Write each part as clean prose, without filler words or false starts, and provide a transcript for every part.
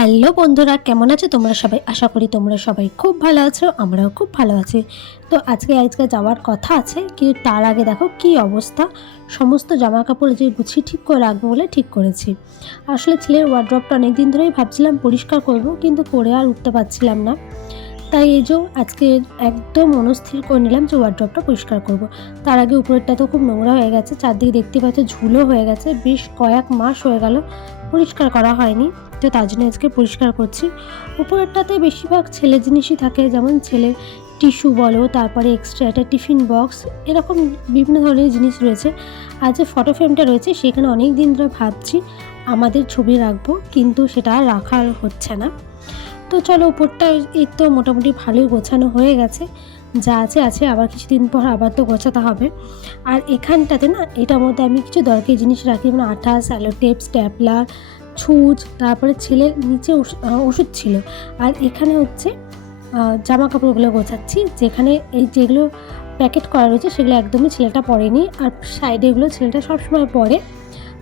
Hello বন্ধুরা, কেমন আছো তোমরা সবাই? আশা করি তোমরা সবাই খুব ভালো আছো, আমরাও খুব ভালো আছি। তো আজকে যাওয়ার কথা আছে, কিন্তু তার আগে দেখো কি অবস্থা। সমস্ত জামা কাপড় যে গুছিয়ে ঠিক করে রাখবো বলে ঠিক করেছি। আসলে ছেলের ওয়ার্ড্রপটা অনেক দিন ধরেই ভাবছিলাম পরিষ্কার করব, কিন্তু করে আর উঠতে পারছিলাম না। তাই এই যে আজকে একদম মনস্থির করে নিলাম যে ওয়ার্ড্রপটা পরিষ্কার করব। তার আগে উপরেরটা তো খুব নোংরা হয়ে গেছে, চারদিকে দেখতে পাচ্ছ ঝুলো হয়ে গেছে, বেশ কয়েক মাস হয়ে গেল পরিষ্কার করা হয়নি। তো তার জন্য আজকে পরিষ্কার করছি। উপরেরটাতে বেশিরভাগ ছেলের জিনিসই থাকে, যেমন ছেলের টিস্যু বলো, তারপরে এক্সট্রা একটা টিফিন বক্স, এরকম বিভিন্ন ধরনের জিনিস রয়েছে। আর যে ফটো ফ্রেমটা রয়েছে সেখানে অনেক দিন ধরে ভাবছি আমাদের ছবি রাখবো, কিন্তু সেটা আর রাখা হচ্ছে না। তো চলো, উপরটা এই তো মোটামুটি ভালোই গোছানো হয়ে গেছে। যা আছে আছে, আবার কিছুদিন পর আবার তো গোছাতে হবে। আর এখানটাতে না, এটার মধ্যে আমি কিছু দরকারি জিনিস রাখি, যেমন আঠা, স্যালো টেপ, স্ট্যাপলার, ছুঁচ, তারপরে ছেলের নিচে ওষুধ ছিল। আর এখানে হচ্ছে জামা কাপড়গুলো গোছাচ্ছি, যেখানে এই যেগুলো প্যাকেট করা রয়েছে সেগুলো একদমই ছেলেটা পরেনি, আর সাইডেগুলো ছেলেটা সবসময় পরে।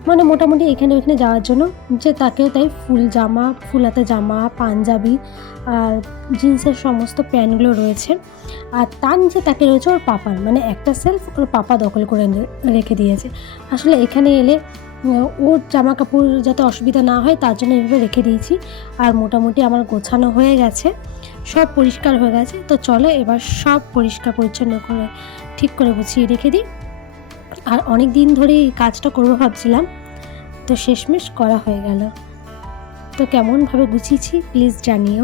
মানে মোটামুটি এখানে ওখানে যাওয়ার জন্য যে তাকেও তাই ফুল জামা, ফুল হাতা জামা, পাঞ্জাবি আর জিন্সের সমস্ত প্যান্টগুলো রয়েছে। আর তার নিচে তাকে রয়েছে ওর পাপার, মানে একটা সেলফ ওর পাপা দখল করে রেখে দিয়েছে। আসলে এখানে এলে ওর জামা কাপড় যাতে অসুবিধা না হয় তার জন্য এভাবে রেখে দিয়েছি। আর মোটামুটি আমার গোছানো হয়ে গেছে, সব পরিষ্কার হয়ে গেছে। তো চলো এবার সব পরিষ্কার পরিচ্ছন্ন করে ঠিক করে গুছিয়ে রেখে দিই। আর অনেক দিন ধরে এই কাজটা করবো ভাবছিলাম, তো শেষমেশ করা হয়ে গেল। তো কেমনভাবে গুছিয়েছি প্লিজ জানিও।